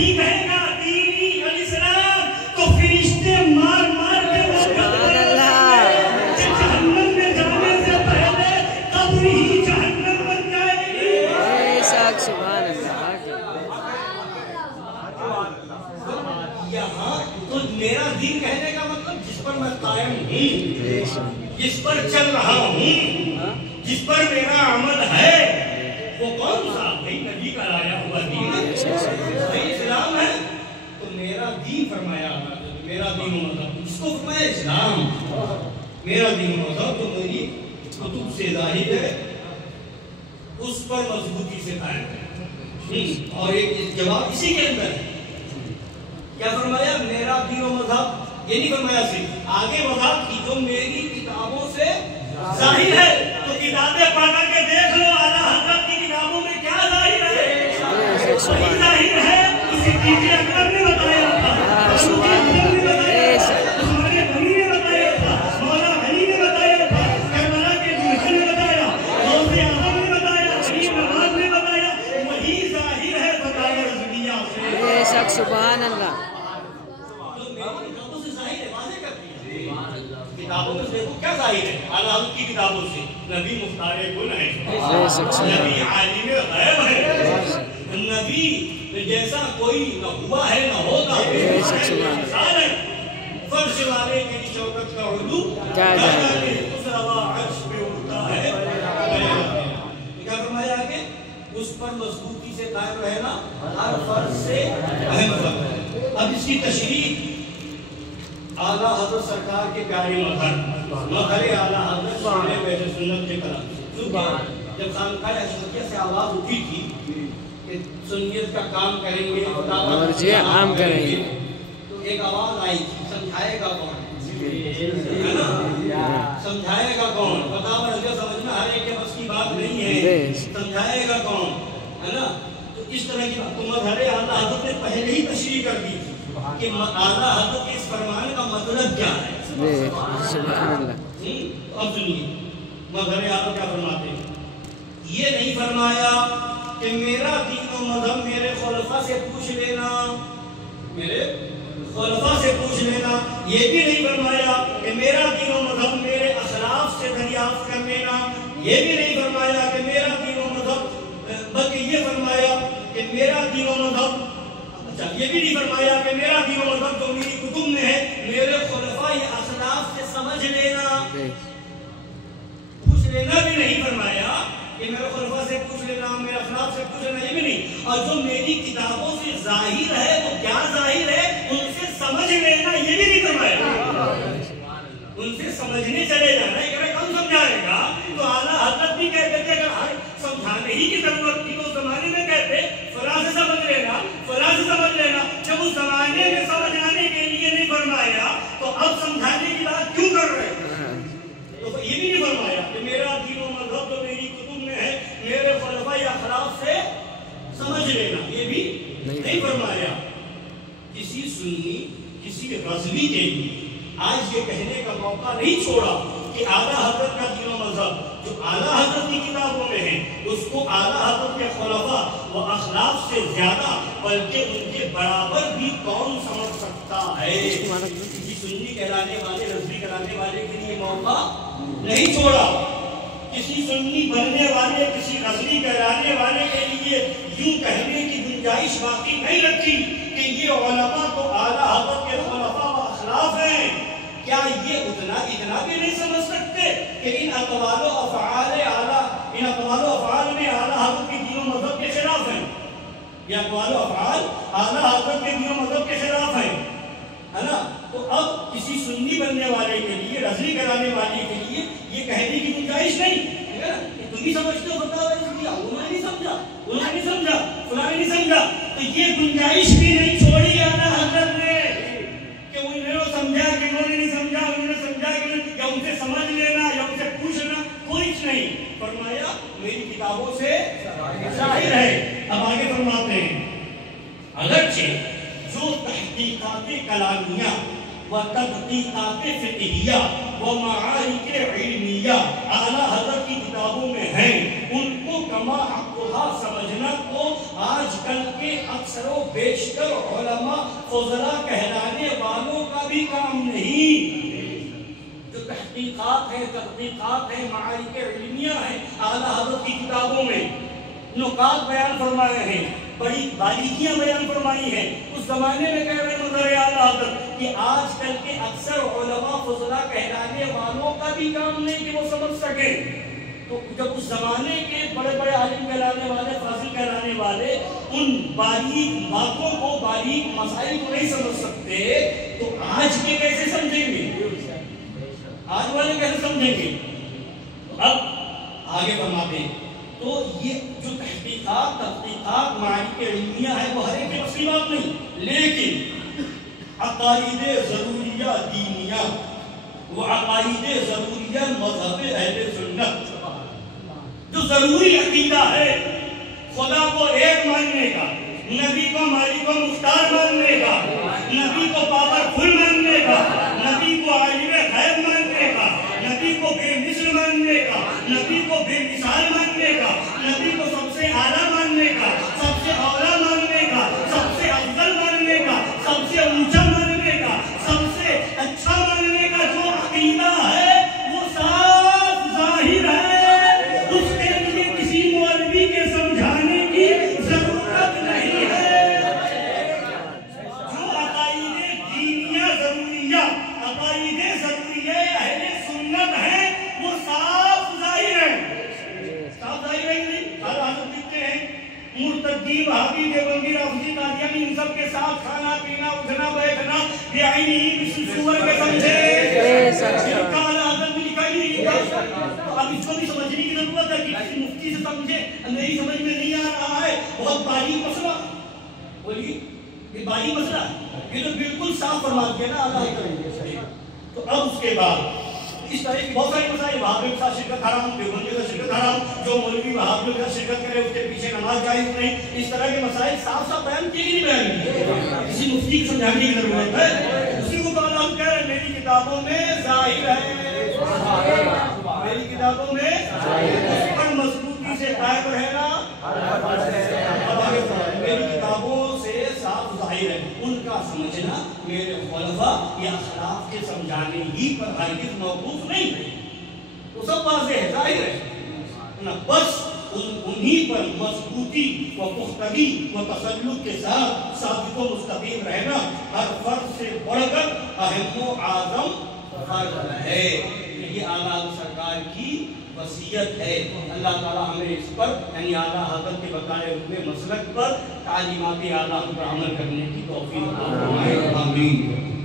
نبی کہے گا دینی الاسلام تو فرشتے مار مار کے جہنم میں جانے سے پہلے قبر ہی جہنم بن جائے گی. سبحان اللہ. یہاں تو میرا دین کہنے کا مطلب جس پر میں قائم ہوں، جس پر چل رہا ہوں، جس پر میرا عمل ہے، وہ کون سا؟ بھائی نبی کا لایا ہوا دین ہے، بھائی اسلام ہے. تو میرا دین فرمایا، میرا دین و مذہب جس کو فرمایا اسلام، میرا دین و مذہب جو میری کتب سے ظاہر ہے اس پر مضبوطی سے قائم ہے. اور ایک جواب اسی کے اندر ہے. کیا فرمایا؟ میرا دین و مذہب. یہ نہیں فرمایا صرف، آگے وضاحت کی جو میری کتابوں سے ظاہر ہے. تو کتابیں پڑھ کر کے دیکھ لو اعلیٰ حضرت کی کتابوں میں کیا ظاہر ہے. وہی ظاہر ہے اسی چیز اکبر نے بتایا تھا، عثمان غنی نے بتایا تھا، مولا علی نے بتایا تھا، کربلا کے جوہر نے بتایا، غوث اعظم نے بتایا، غریب نواز نے بتایا. وہی ظاہر ہے بتایا رضویہ سے. سبحان اللہ. کتابوں میں دیکھو کیا ظاہر ہے. اعلیٰ حضرت کی کتابوں سے نبی مختار کل ہے، نبی عالم غیب ہے، نبی جیسا کوئی نہ ہوا ہے نہ ہوگا، فرش والے کی شوکت کا علو کیا جانے اس روا عرش پہ اٹھتا ہے. کیا فرمایا کہ اس پر مضبوطی سے قائم رہنا ہر فرض سے اہم فرض ہے. اب اس کی تشریح اعلیٰ حضرت سرکار کے پیارے مظہر اعلیٰ حضرت شیرے بیت سنت کے کلام. جب خانقاہ اشرفیہ سے آواز اٹھی تھی کہ سنیت کا کام کریں گے، مرجع عام کریں گے، تو ایک آواز آئی تھی، سمجھائے گا کون؟ سمجھائے گا کون؟ بتا مرجع سمجھنا ہر ایک کے بس کی بات نہیں ہے، سمجھائے گا کون؟ ہے نا. تو اس طرح کی مظہر اعلیٰ حضرت نے پہلے ہی تشریح کر دی کہ اعلیٰ حضرت کے اس فرمان کا مطلب کیا ہے. سبحان اللہ. اب سنیے مظہر اعلیٰ کیا فرماتے ہیں. یہ نہیں فرمایا کہ میرا دین و مذہب میرے خلفاء سے پوچھ لینا، میرے خلفاء سے پوچھ لینا. یہ بھی نہیں فرمایا کہ میرا دین و مذہب میرے اسلاف سے دریافت کر لینا. یہ بھی نہیں فرمایا کہ میرا دین و مذہب، بلکہ یہ فرمایا کہ میرا دین و مذہب، یہ بھی نہیں فرمایا کہ میرا دین و مذہب جو میری کتب میں ہے میرے خلفاء اسلاف سے سمجھ لینا. پوچھ لینا بھی نہیں فرمایا کہ میرے خلفاء سے پوچھ لینا، میرے اسلاف سے پوچھ لینا، یہ بھی نہیں. اور جو میری کتابوں سے ظاہر ہے وہ کیا ظاہر ہے ان سے سمجھ لینا، یہ بھی نہیں فرمایا. ان سے سمجھنے چلے جانا. یہ کہہ رہے کون سمجھائے گا؟ تو اعلیٰ حضرت بھی کہتے تھے اگر ہر سمجھانے ہی کی ضرورت تھی تو اس زمانے میں کہتے فلاں سے سمجھ لینا، فلاں سے سمجھ لینا. جب اس زمانے میں سمجھانے کے لیے نہیں فرمایا تو اب سمجھانے کی بات کیوں کر رہے ہیں؟ تو یہ بھی نہیں فرمایا کہ میرا دین و مذہب جو میری کتب میں ہے میرے خلفاء اخلاف سے سمجھ لینا، یہ بھی نہیں فرمایا. کسی سنی، کسی رضوی کے لیے آج یہ کہنے کا موقع نہیں چھوڑا کہ اعلیٰ حضرت کا دین و مذہب جو اعلیٰ حضرت کی کتابوں میں ہے اس کو اعلیٰ حضرت کے خلفاء و اخلاف سے زیادہ بلکہ ان کے برابر بھی کون سمجھ سکتا ہے. کسی سنی کہلانے والے، رضوی کہلانے والے کے لیے موقع نہیں چھوڑا. کسی سنی بننے والے، کسی رضوی کہلانے والے کے لیے یوں کہنے کی گنجائش باقی نہیں رکھی کہ یہ علماء تو اعلیٰ حضرت کے خلفاء و اخلاف ہیں. کیا یہ اتنا بھی نہیں سمجھ سکتے کہ ان اقوال و افعال میں اعلیٰ حضرت کے دین و مذہب کے خلاف ہیں؟ یہ اقوال و افعال اعلیٰ حضرت کے دین و مذہب کے خلاف ہیں، ہے نا. تو اب کسی سنی بننے والے کے لیے، رضوی کرانے والے کے لیے یہ کہنے کی گنجائش نہیں ہے کہ تم بھی سمجھتے ہو فتویٰ رضویہ، انہوں نے نہیں سمجھا، انہوں نے نہیں سمجھا، فلاں نے نہیں سمجھا. تو یہ گنجائش بھی نہیں چھوڑی اعلیٰ حضرت نے کہ انہوں نے سمجھا کہ انہوں نے نہیں سمجھا، انہوں نے سمجھا کہ یا ان سے سمجھ لینا یا ان سے پوچھنا، کوئی نہیں. فرمایا میری کتابوں سے ظاہر ہے. اب آگے فرماتے ہیں اگرچہ جو تحقیقات کلامیہ و تحقیقات فقہیہ و معارک علمیہ اعلیٰ حضرت کی کتابوں میں ہیں، ان کو کما حقھا سمجھنا تو آج کل کے اکثر و بیشتر علماء فضلاء کہلانے والوں کا بھی کام نہیں۔ جو تحقیقات ہیں، معارک علمیہ ہیں اعلیٰ حضرت کی کتابوں میں، نکات بیان فرمائے ہیں، بڑی باریکیاں بیان فرمائی ہیں۔ اس زمانے میں کہہ رہے منظر اعلیٰ حضرت کہ آج کل کے اکثر علماء فضلاء کہلانے والوں کا بھی کام نہیں کہ وہ سمجھ سکیں۔ تو جب اس زمانے کے بڑے بڑے عالم کہلانے والے، فاضل کہلانے والے ان باریک باتوں کو، باریک مسائل کو نہیں سمجھ سکتے تو آج کے کیسے سمجھیں گے؟ آج والے کیسے سمجھیں گے؟ اب آگے فرماتے ہیں تو یہ جو تحقیقات معارک علمیہ ہے وہ ہر ایک کے بس کی بات نہیں، لیکن عقائد ضروریہ دینیہ وہ عقائد ضروریہ مذہب اہل سنت، جو ضروری عقیدہ ہے خدا کو ایک ماننے کا، نبی کو مالک و مختار ماننے کا، نبی کو پاورفل ماننے کا، نبی کو عالم غیب ماننے کا، نبی کو بے مثل ماننے کا، نبی کو بے مثال ماننے کا، نبی کو سب سے اعلیٰ ماننے کا، سب سے اولیٰ ماننے کا، سب سے افضل ماننے کا، سب سے اونچا ماننے کا، سب سے اچھا ماننے کا جو عقیدہ ہے وہ صاف ظاہر ہے، اس کے لیے کسی مولوی کے سمجھانے کی ضرورت نہیں ہے۔ جو عقائد دینیہ ضروریہ، عقائد ضروریہ اہل سنت ہیں وہ صاف ظاہر ہے، صاف ظاہر ہے کہ نہیں؟ ہر حضرت لکھتے ہیں مرتدی وہابی دیوبندی رافضی قادیانی ان سب کے ساتھ کھانا پینا اٹھنا بیٹھنا بعینی مثل سور کے سمجھے، جن کا اعلیٰ حضرت بھی لکھا ہی نہیں لکھا۔ تو اب اس کو بھی سمجھنے کی ضرورت ہے کہ کسی مفتی سے سمجھے، میری سمجھ میں نہیں آ رہا ہے، بہت باریک مسئلہ، بولیے یہ باریک مسئلہ ہے، یہ تو بالکل صاف فرما دیا نا اعلیٰ حضرت۔ تو اب اس کے بعد اس طرح کی بہت ساری مسائل، وہابیوں کے ساتھ شرکت حرام، دیوبندیوں کے ساتھ شرکت حرام، جو مولوی وہابیوں کے ساتھ شرکت کرے اس کے پیچھے نماز جائز نہیں، اس طرح کے مسائل صاف صاف بیان کیے نہیں بیان کیے، کسی مفتی کی سمجھانے کی ضرورت ہے۔ اسی کو تعالیٰ کہہ رہے ہیں میری کتابوں میں ظاہر ہے، میری کتابوں میں اس پر مضبوطی سے قائم رہنا، میری کتابوں سے صاف ظاہر ہے، ان کا سمجھنا میرے خلفاء یا اخلاف کے سمجھانے ہی پر ہرگز موقوف نہیں ہے، وہ سب واضح ہے، ظاہر ہے، بس انہی پر مضبوطی و پختگی و تسلط کے ساتھ ثابت و مستقیم رہنا ہر فرد سے بڑھ کر اہم و اعظم فرض ہے۔ یہ اعلیٰ سرکار کی وصیت ہے۔ اللہ تعالیٰ ہمیں اس پر یعنی اعلیٰ حضرت کے بتائے ہوئے مسلک پر تعلیمات اعلیٰ پر عمل کرنے کی توفیق عطا فرمائے، آمین۔